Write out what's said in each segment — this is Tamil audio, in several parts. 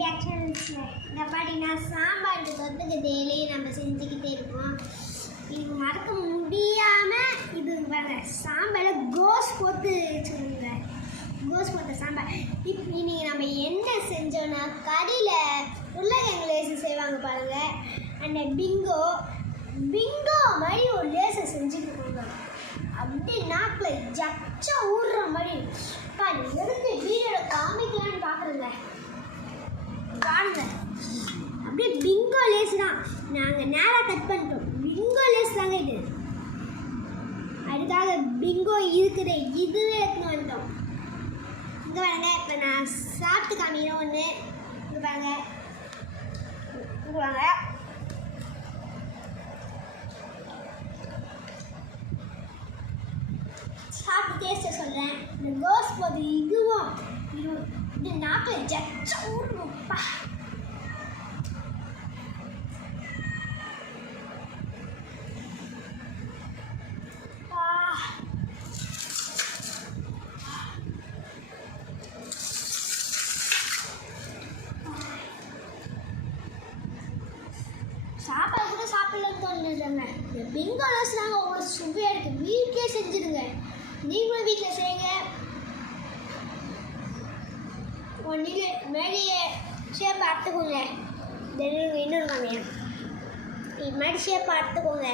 பேக் சேனல்ஸில் இந்த பார்த்தீங்கன்னா சாம்பாருக்கு தொட்டுக்கு டெய்லி நம்ம செஞ்சுக்கிட்டே இருக்கோம். இது மறக்க முடியாமல் இது பாருங்க சாம்பாரில் கோஸ் போட்டு வச்சுக்கோங்க. கோஸ் போட்ட சாம்பார். இன்னைக்கு நம்ம என்ன செஞ்சோன்னா கறியில் உருளைக்கிழங்கு லேசு செய்வாங்க பாருங்கள். அந்த பிங்கோ மாதிரி ஒரு லேசை செஞ்சுருக்கோங்க. அப்படி நாக்கில் ஜச்சா ஊடுற மாதிரி பாரு. எடுத்து வீடியோவில் காமிக்கலான்னு பார்க்குறேங்க. பாருங்க அப்படியே பிங்கோ லேஸ் தான். நாங்கள் நேராக கட் பண்ணிட்டோம். பிங்கோ லேஸ் தாங்க இது. அதுக்காக பிங்கோ இருக்குது இதுவே எடுத்துன்னு வந்துட்டோம். இங்கே பாருங்க. இப்போ நான் சாப்பிட்டு காமிக்கிறேன் ஒன்று. இங்கே பாருங்க. இங்கே வாங்க. சாப்பிட்டு டேஸ்ட்டை சொல்கிறேன். இந்த கோஸ் போது இதுவும் இது நாக்கில் ஜச்சா ஊடுப்பா. சாப்பாடு கூட சாப்பிடலன்னு தோணுங்க. இந்த பிங்கோலஸ் நாங்கள் அவ்வளோ சுவையாக இருக்குது. வீட்டிலே செஞ்சுடுங்க. நீங்களும் வீட்டில் செய்யுங்க. நீங்கள் மேலேயே ஷேப் அறுத்துக்கோங்க. இன்னொரு காமியா இது மாதிரி ஷேப் அறுத்துக்கோங்க.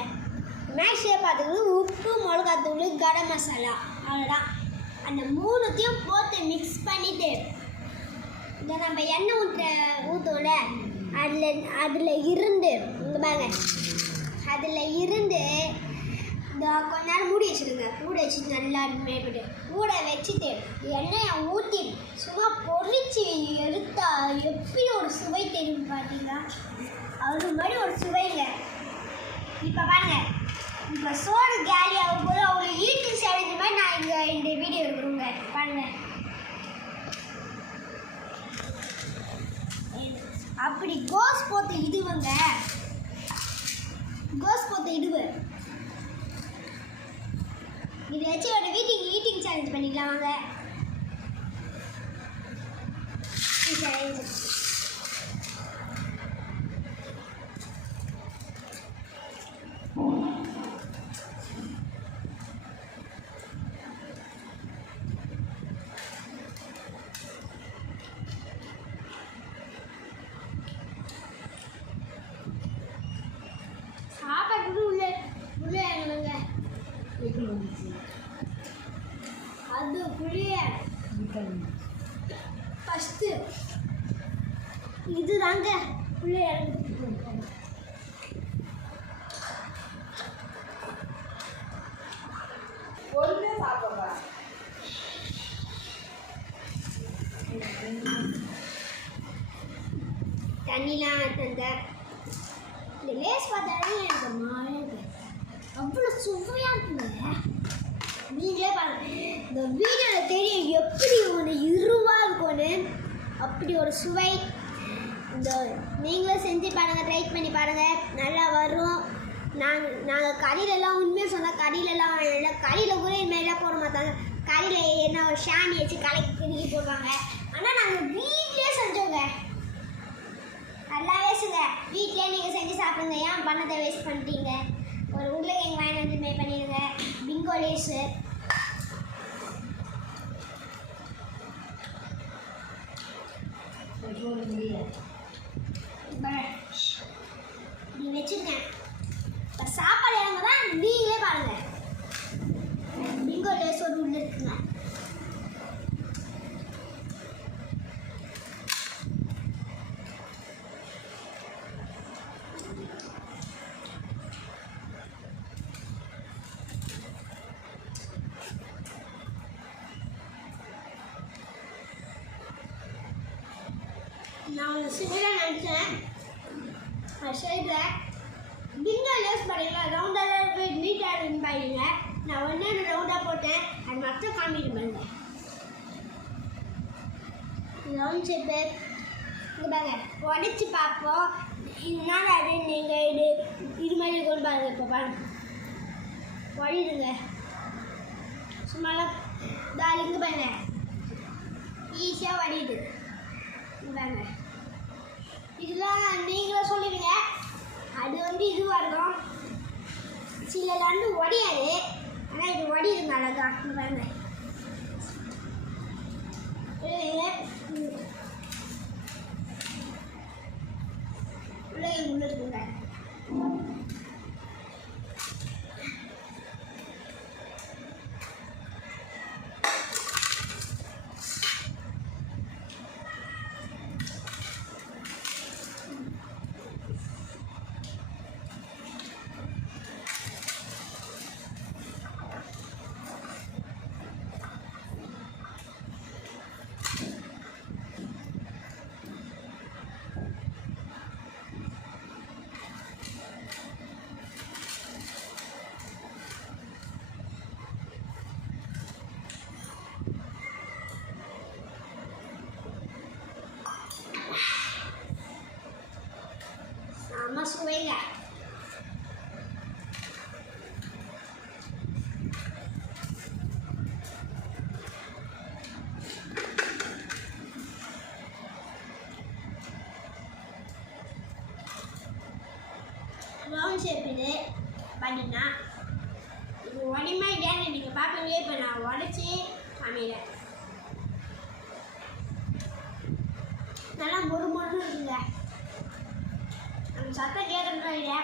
மேலே ஷேப் அறுத்துக்கணும். உப்பு, மிளகாத்தூள், கரம் மசாலா, அவ்வளோதான். அந்த மூணுத்தையும் போட்டு மிக்ஸ் பண்ணிவிட்டு இந்த நம்ம எண்ணெய் ஊற்றோம்ல அதில் இருந்து இங்கே பாருங்க. அதில் இருந்து இந்த கொஞ்ச நேரம் மூடி வச்சுருங்க. மூடி வச்சுட்டு நல்லா மேற்பட்டு மூட வச்சுட்டு எண்ணெயை ஊற்றி சும்மா பொரிச்சு எடுத்தா எப்படி ஒரு சுவை தெரியும் பார்த்தீங்களா? அது மாதிரி ஒரு சுவைங்க. இப்போ பாருங்க. இப்போ சோறு கேலி ஆகும் போது அவ்வளோ ஈட்டிங் சேலஞ்சு மாதிரி நான் இங்கே இந்த வீடியோ இருக்கிறோங்க. பாருங்கள். அப்படி கோஸ் போட்டு இடுவங்க. கோஸ் போட்டு இடுவு இது வச்சு ஒரு வீட்டுக்கு ஈட்டிங் சேலஞ்ச் பண்ணிக்கலாம் வாங்க. சாப்பாடு உள்ளே இறங்குங்க. அது புளிய ஃபஸ்ட்டு இது தாங்க புளிய தண்ணிலாம் தந்த இந்த லேஸ் பார்த்தாலே எனக்கு மாறிடுது. அவ்வளோ சுவையாக இருக்குங்க. நீங்களே பாருங்க. இந்த வீடியோவில் தெரியும் எப்படி ஒன்று இருவாக இருக்கும்னு. அப்படி ஒரு சுவை. இந்த நீங்களும் செஞ்சு பாருங்கள். ட்ரை பண்ணி பாருங்கள். நல்லா வரும். நாங்கள் கறியிலலாம் உண்மையாக சொன்னால் கறியிலலாம் இல்லை. கறியில் கூட இதுமாதிரிலாம் போட மாட்டாங்க. கறியில் என்ன ஒரு ஷானி வச்சு கலக்கி திருக்கி போடுவாங்க. ஆனால் நாங்கள் வீட்டிலே செஞ்சோங்க. நல்லா வேசுங்க. வீட்டிலே நீங்கள் செஞ்சு சாப்பிடுங்க. ஏன் பணத்தை வேஸ்ட் பண்ணிட்டீங்க? ஒரு உருளைக்கிழங்கு வாங்கி வந்து மே பண்ணிடுங்க. பிங்கோ லேஸு இப்படி வச்சுருக்கேன். இப்போ சாப்பாடு இறங்க தான் நீங்களே பாருங்கள். பிங்கோ லேஸோடு உள்ள இருக்குங்க. நான் சிம்பிளாக நினச்சேன். சைடில் பிங்கோ லேஸ் பாருங்களா ரவுண்டாக இருக்குது. நீட்டாக இருக்குன்னு பாருங்க. நான் ஒன்றே ரவுண்டாக போட்டேன். அது மட்டும் காமிட்டு பாருங்க. ரவுண்ட் ஷேப்பு இங்கே பாருங்க. உடச்சி பார்ப்போம். இதனால அது நீங்கள் இது மாதிரி கொண்டு பாருங்க. இப்போ பாருங்க உடையுதுங்க. சும்மாலாம் இங்கே பாருங்க ஈஸியாக வடியுது. பாருங்க இதெல்லாம் நீங்களும் சொல்லுவீங்க. அது வந்து இதுவாக இருக்கும். சில லண்டு ஒடியாது. ஆனால் இது ஒடியுதுங்க அழகா. பாருங்க உள்ள இருக்குங்க. செம்ம சுவைங்க. ரவுண்ட் ஷேப் இது பார்த்தீங்கன்னா இது உடனே இல்லையான்னு நீங்கள் பார்ப்பீங்களே. இப்போ நான் உடச்சி காமிக்கிறேன். நல்லா மொறு மொறு இருக்குங்க. அந்த சத்தம் கேட்கறதா இல்லையா?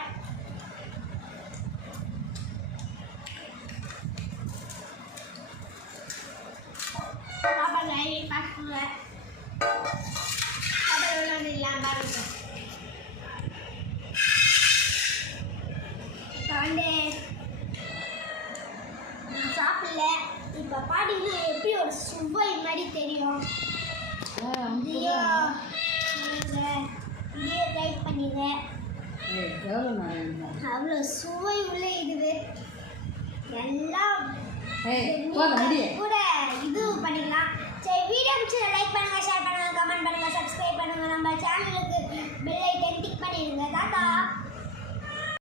பாப்பாங்க பார்த்துக்கோங்க. சாப்பாடு விளையாண்டு இல்லாமல் பாருங்க. இப்போ வந்து சாப்பிடல. இப்போ பாட்டிங்கன்னா எப்படி ஒரு சுவை மாதிரி தெரியும். இதையோ டைப் பண்ணிடுங்க. அவ்வளோ சுவை உள்ள இது எல்லாம் கூட இது பண்ணிக்கலாம். சரி, வீடியோ பிடிச்சதை லைக் பண்ணுங்க.